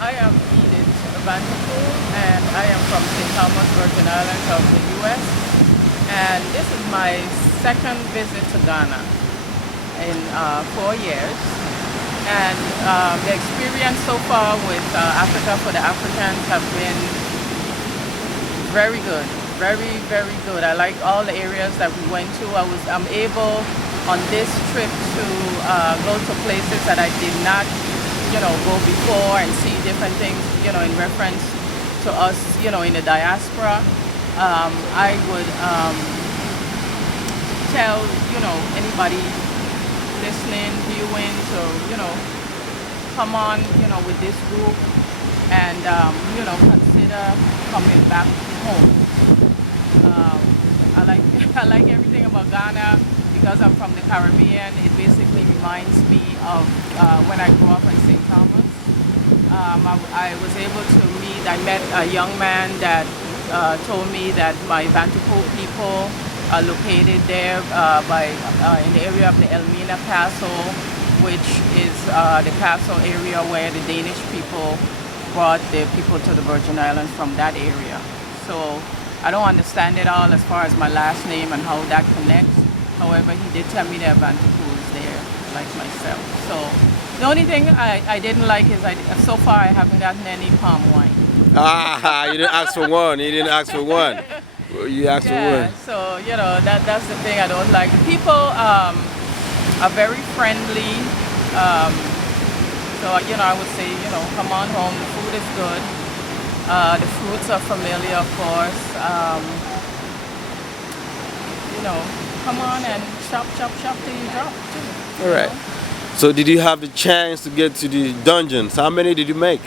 I am Edith Vanderpool, and I am from St. Thomas, Virgin Islands of the U.S. And this is my second visit to Ghana in 4 years. And the experience so far with Africa for the Africans have been very good, very, very good. I like all the areas that we went to. I'm able on this trip to go to places that I did not, go before and see different things, in reference to us, in the diaspora. I would tell, anybody listening, viewing, to, come on, with this group and, consider coming back home. I like I like everything about Ghana because I'm from the Caribbean. It basically reminds me of when I grew up in St. Thomas. I was able to I met a young man that told me that my Vanderpool people are located there in the area of the Elmina Castle, which is the castle area where the Danish people brought their people to the Virgin Islands from that area. So I don't understand it all as far as my last name and how that connects. However, he did tell me that Vanderpool is there, like myself. So the only thing I didn't like is so far I haven't gotten any palm wine. Ah, you didn't ask for one. You didn't ask for one. You asked for Yeah, one. so that's the thing I don't like. The people are very friendly. So I would say come on home. The food is good. The fruits are familiar, of course. Come on and shop till you drop too. All right. So did you have the chance to get to the dungeons? How many did you make?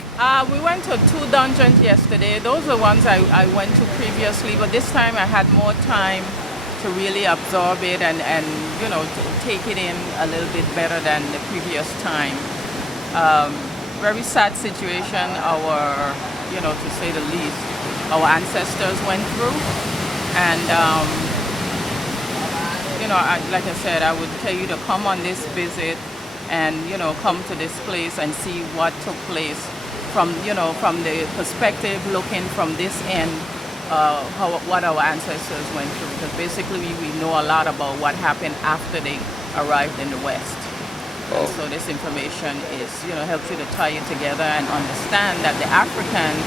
We went to 2 dungeons yesterday. Those are ones I went to previously, but this time I had more time to really absorb it and to take it in a little bit better than the previous time. Very sad situation to say the least, our ancestors went through. And, like I said, I would tell you to come on this visit and, come to this place and see what took place from the perspective looking from this end, what our ancestors went through. Because basically we know a lot about what happened after they arrived in the West. And so this information is, helps you to tie it together and understand that the Africans,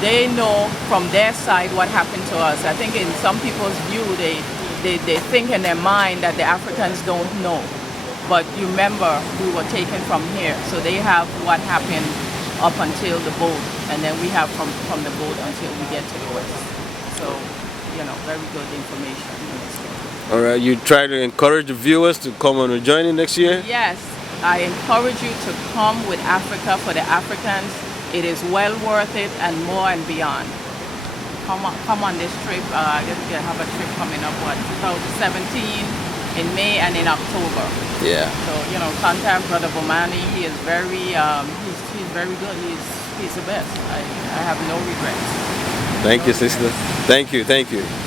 they know from their side what happened to us. I think in some people's view, they think in their mind that the Africans don't know. But you remember, we were taken from here, so they have what happened up until the boat, and then we have from the boat until we get to the West. So, very good information. All right. You try to encourage the viewers to come on and join you next year? Yes, I encourage you to come with Africa for the Africans. It is well worth it and more and beyond. Come on this trip. I guess we have a trip coming up, 2017 in May and in October. Yeah. So, contact Brother Bomani. He is very, he's very good. He's the best. I have no regrets. Thank you, sister. Thank you.